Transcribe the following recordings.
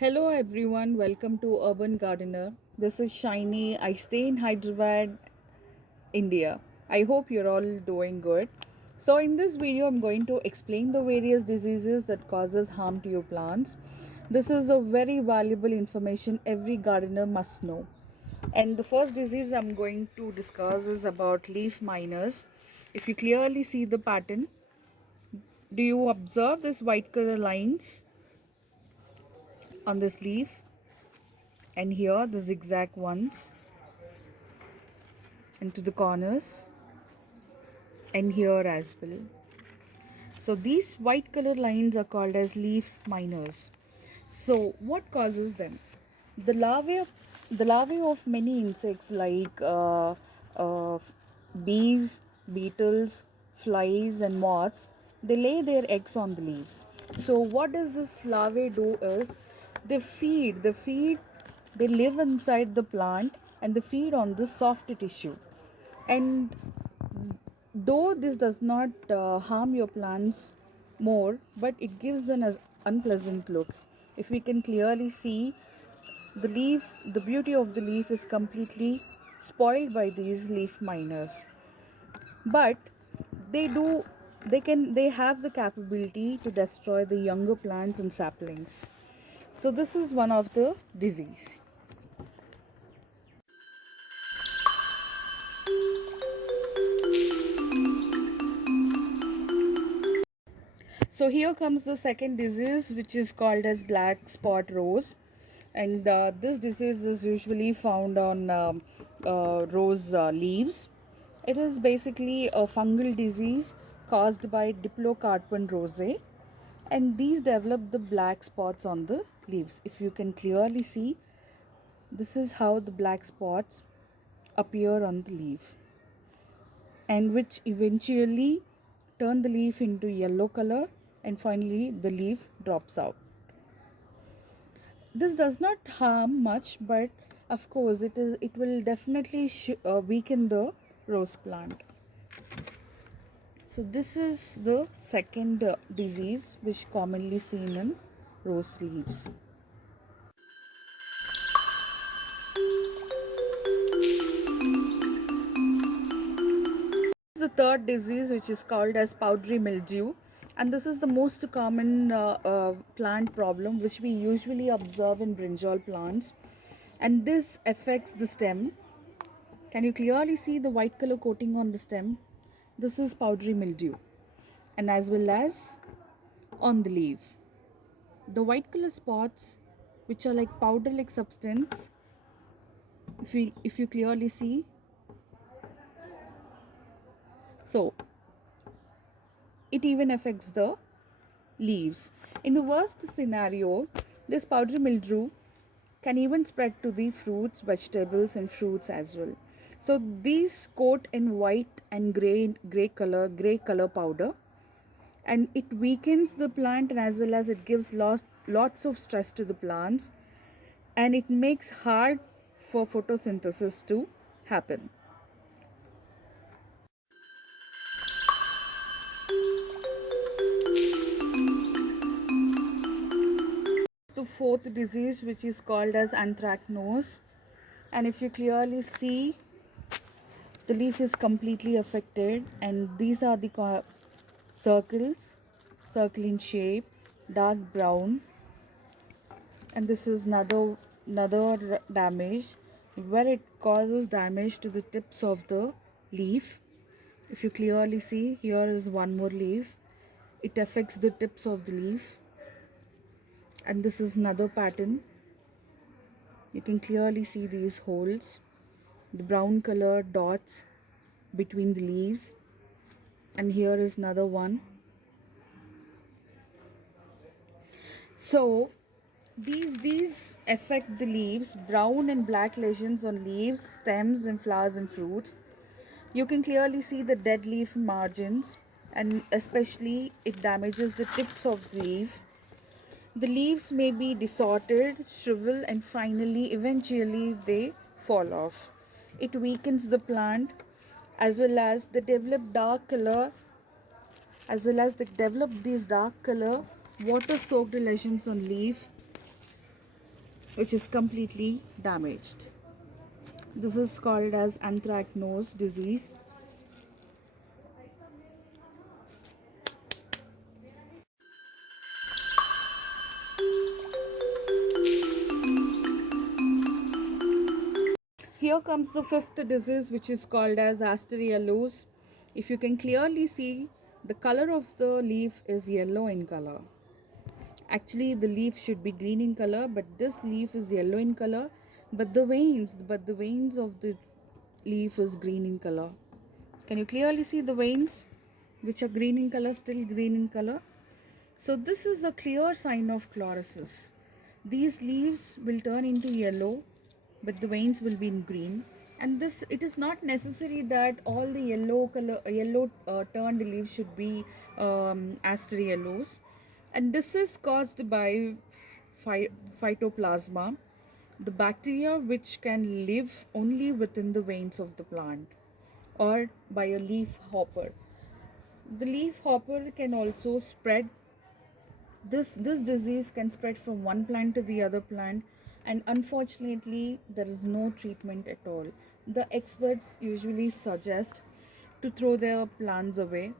Hello everyone, welcome to Urban Gardener. This is Shiny. I stay in Hyderabad, India. I hope you're all doing good. So in this video I'm going to explain the various diseases that causes harm to your plants. This is a very valuable information every gardener must know. And the first disease I'm going to discuss is about leaf miners. If you clearly see the pattern, do you observe this white color lines on this leaf? And here the zigzag ones into the corners and here as well. So these white color lines are called as leaf miners. So what causes them? The larvae, the larvae of many insects like uh, bees, beetles, flies and moths, they lay their eggs on the leaves. So what does this larvae do is they live inside the plant and they feed on the soft tissue. And though this does not harm your plants more, but it gives an unpleasant look. If we can clearly see, the beauty of the leaf is completely spoiled by these leaf miners. But they do, they have the capability to destroy the younger plants and saplings. So this is one of the disease. So here comes the second disease, which is called as black spot rose, and this disease is usually found on rose leaves. It is basically a fungal disease caused by Diplocarpon rosae, and these develop the black spots on the leaves. If you can clearly see, this is how the black spots appear on the leaf, and which eventually turn the leaf into yellow color, and finally the leaf drops out. This does not harm much, but of course it will definitely weaken the rose plant. So this is the second disease which commonly seen in rose leaves. The third disease, which is called as powdery mildew, and this is the most common plant problem which we usually observe in brinjal plants, and this affects the stem. Can you clearly see the white color coating on the stem? This is powdery mildew, and as well as on the leaf. The white color spots, which are like powder like substance, if you clearly see, so it even affects the leaves. In the worst scenario, this powdery mildew can even spread to the fruits, vegetables, and fruits as well. So these coat in white and gray color powder, and it weakens the plant, and as well as it gives lots of stress to the plants, and it makes hard for photosynthesis to happen. The fourth disease, which is called as anthracnose, and if you clearly see, the leaf is completely affected, and these are the circles, circle in shape, dark brown, and this is another damage where it causes damage to the tips of the leaf. If you clearly see, here is one more leaf. It affects the tips of the leaf, and this is another pattern. You can clearly see these holes, the brown color dots between the leaves, and here is another one. So these affect the leaves, brown and black lesions on leaves, stems and flowers and fruits. You can clearly see the dead leaf margins, and especially it damages the tips of the leaf. The leaves may be distorted, shrivel, and finally, eventually, they fall off. It weakens the plant, as well as they develop dark color, as well as they develop these dark color water soaked lesions on leaf, which is completely damaged. This is called as anthracnose disease. Here comes the fifth disease, which is called as asteriallus. If you can clearly see, the color of the leaf is yellow in color. Actually, the leaf should be green in color, but this leaf is yellow in color. But the veins of the leaf is green in color. Can you clearly see the veins, which are green in color, still green in color? So this is a clear sign of chlorosis. These leaves will turn into yellow, but the veins will be in green. And this, it is not necessary that all the yellow turned leaves should be asteriallus. And this is caused by phytoplasma, the bacteria which can live only within the veins of the plant, or by a leaf hopper. The leaf hopper can also spread. This disease can spread from one plant to the other plant, and unfortunately there is no treatment at all. The experts usually suggest to throw their plants away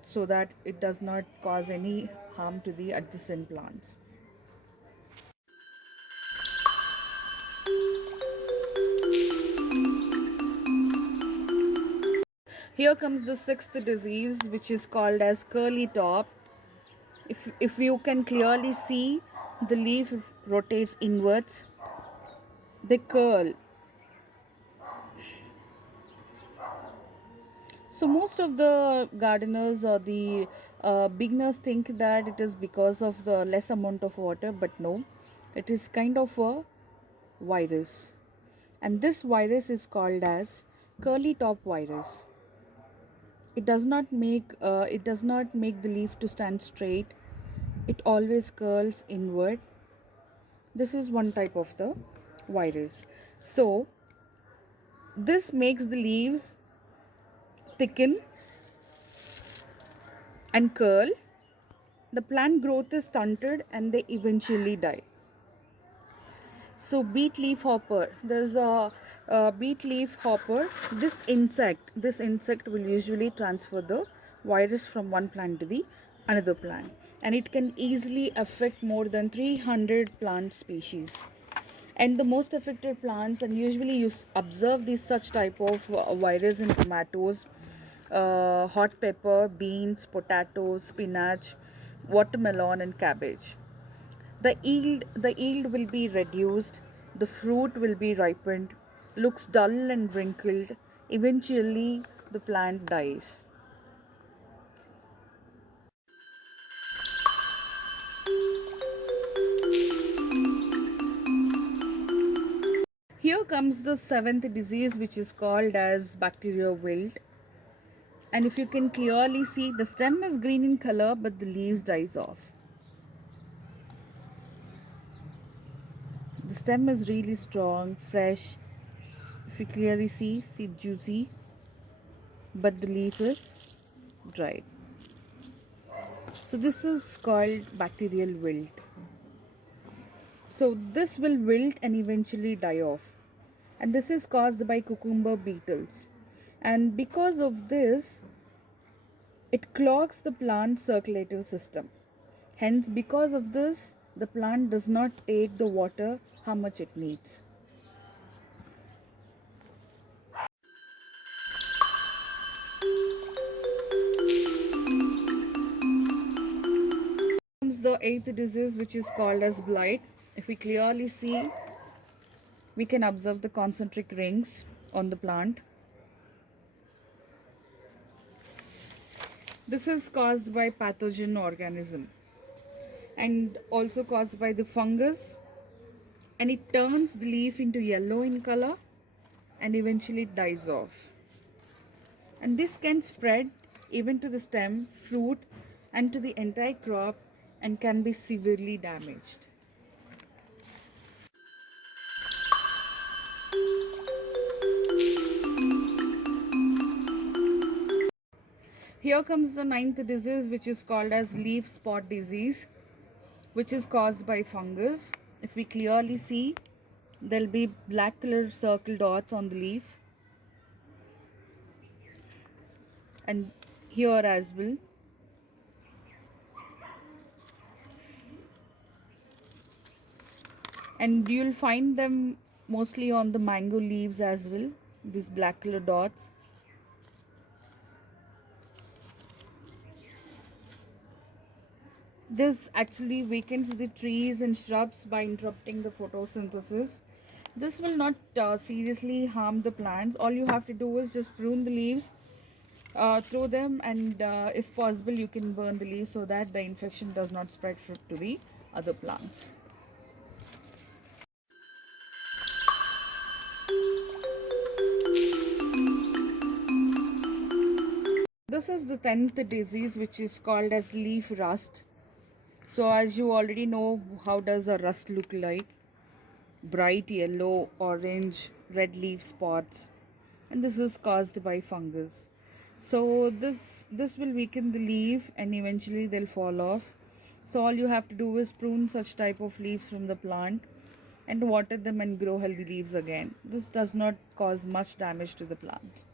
so that it does not cause any harm to the adjacent plants. Here comes the sixth disease, which is called as curly top. If you can clearly see, the leaf rotates inwards, they curl. So most of the gardeners or the beginners think that it is because of the less amount of water, but no, it is kind of a virus, and this virus is called as curly top virus. It does not make the leaf to stand straight. It always curls inward. This is one type of the virus. So this makes the leaves thicken and curl. The plant growth is stunted and they eventually die. So beet leaf hopper, there's a beet leaf hopper. This insect will usually transfer the virus from one plant to the another plant, and it can easily affect more than 300 plant species. And the most affected plants, and usually you observe these such type of virus in tomatoes, hot pepper, beans, potatoes, spinach, watermelon, and cabbage. The yield will be reduced, the fruit will be ripened, looks dull and wrinkled. Eventually, the plant dies. Here comes the seventh disease, which is called as bacterial wilt. And if you can clearly see, the stem is green in color, but the leaves dies off. The stem is really strong, fresh. If you clearly see juicy, but the leaf is dried. So this is called bacterial wilt. So this will wilt and eventually die off. And this is caused by cucumber beetles. And because of this, it clogs the plant circulatory system. Hence, because of this, the plant does not take the water how much it needs. Comes the eighth disease, which is called as blight. If we clearly see, we can observe the concentric rings on the plant. This is caused by pathogen organism and also caused by the fungus, and it turns the leaf into yellow in color and eventually dies off. And this can spread even to the stem, fruit, and to the entire crop, and can be severely damaged. Here comes the ninth disease, which is called as leaf spot disease, which is caused by fungus. If we clearly see, There'll be black color circle dots on the leaf, and here as well. And you'll find them mostly on the mango leaves as well, these black color dots. This actually weakens the trees and shrubs by interrupting the photosynthesis. This will not seriously harm the plants. All you have to do is just prune the leaves, throw them, and if possible you can burn the leaves so that the infection does not spread to the other plants. This is the 10th disease, which is called as leaf rust. So as you already know, how does a rust look like? Bright yellow, orange, red leaf spots, and this is caused by fungus. So this will weaken the leaf and eventually they'll fall off. So all you have to do is prune such type of leaves from the plant and water them and grow healthy leaves again. This does not cause much damage to the plant.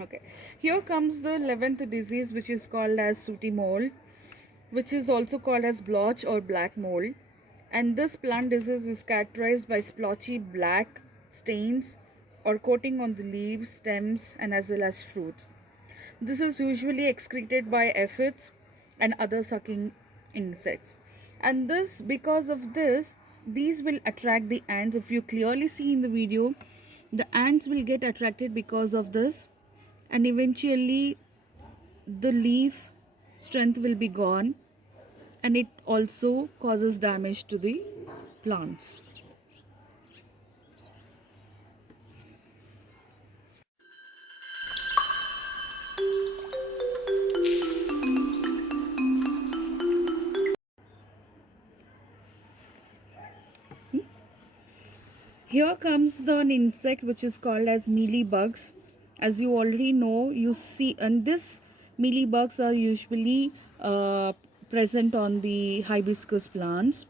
Okay, here comes the 11th disease, which is called as sooty mold, which is also called as blotch or black mold. And this plant disease is characterized by splotchy black stains or coating on the leaves, stems, and as well as fruits. This is usually excreted by aphids and other sucking insects. And this, because of this, these will attract the ants. If you clearly see in the video, the ants will get attracted because of this, and eventually the leaf strength will be gone, and it also causes damage to the plants. Here comes the insect which is called as mealybugs. As you already know, you see, and this mealybugs are usually present on the hibiscus plants.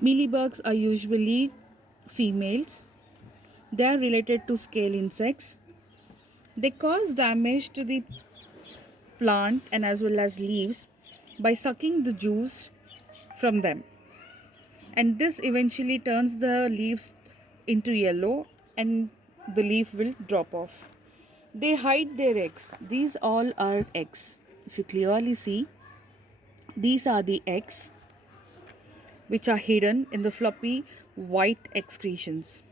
Mealybugs are usually females. They are related to scale insects. They cause damage to the plant and as well as leaves by sucking the juice from them, and this eventually turns the leaves into yellow and the leaf will drop off. They hide their eggs. These all are eggs. If you clearly see, these are the eggs which are hidden in the floppy white excretions.